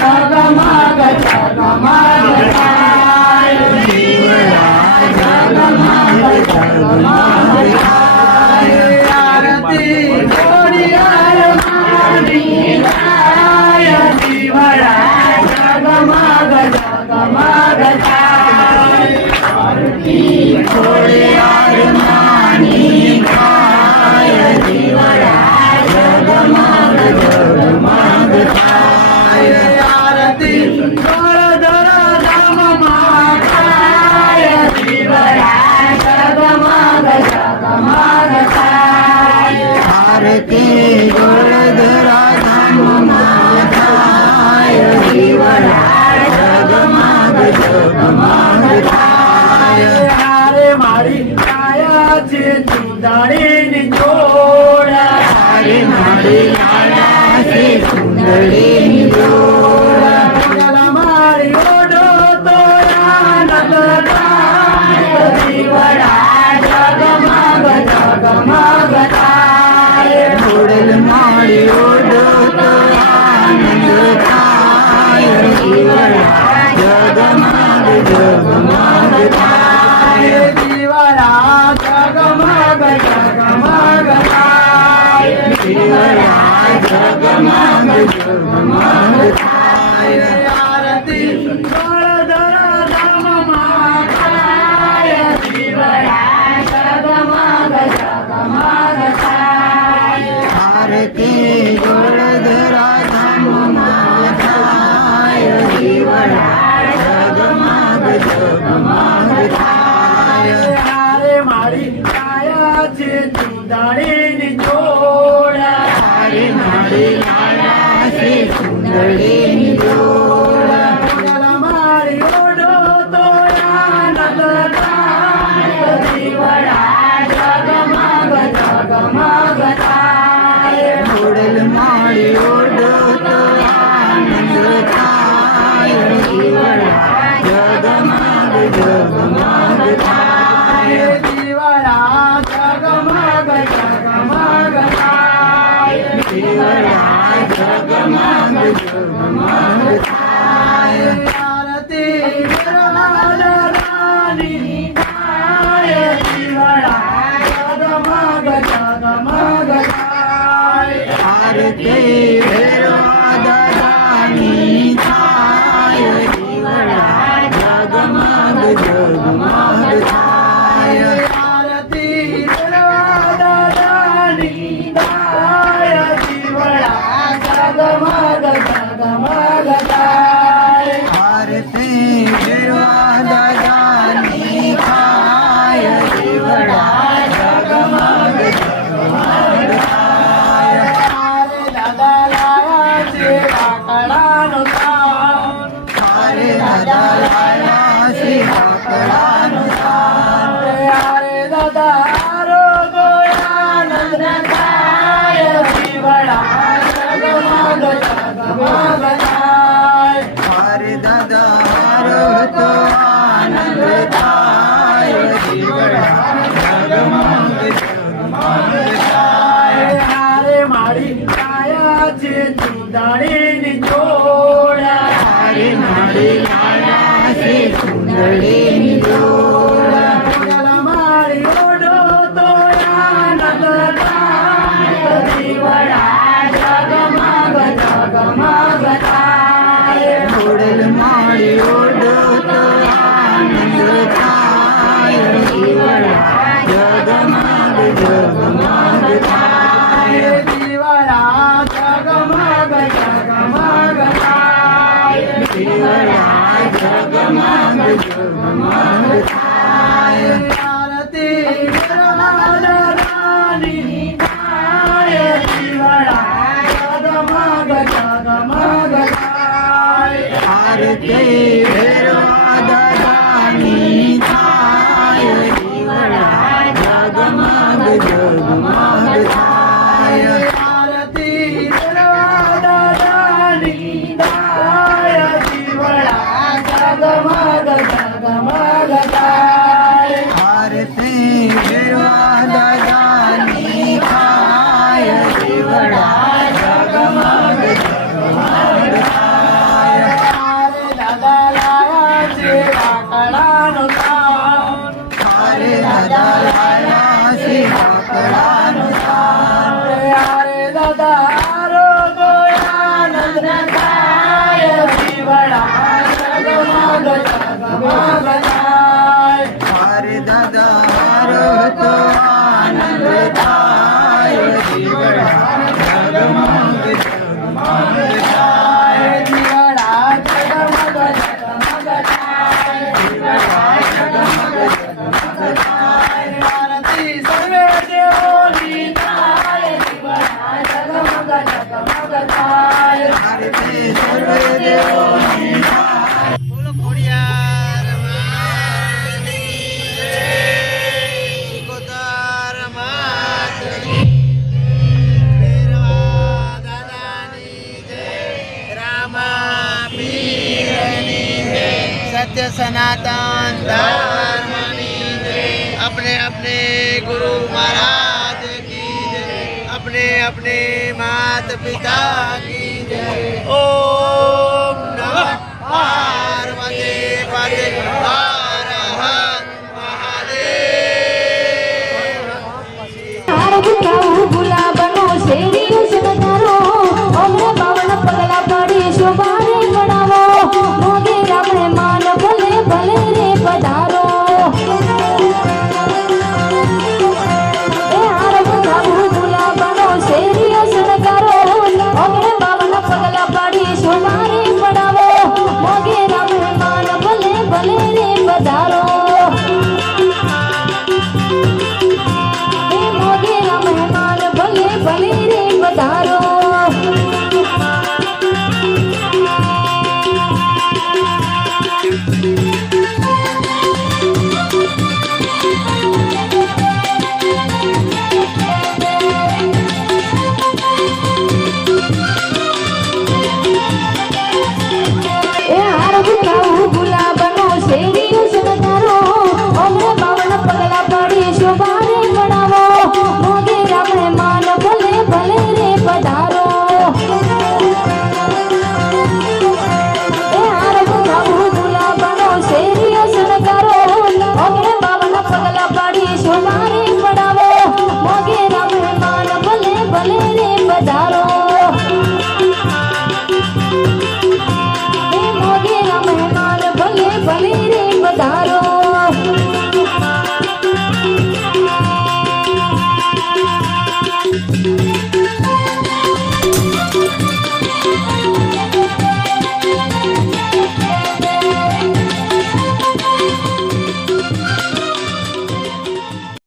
சர்வமாக சர்வமாக mama, mama, mama. Thank you. Bye. Hare Thank you. Bye. सनातन धर्म अपने अपने गुरु महाराज की जय। अपने अपने मात पिता की जय। ओम नमः पार्वती पदे।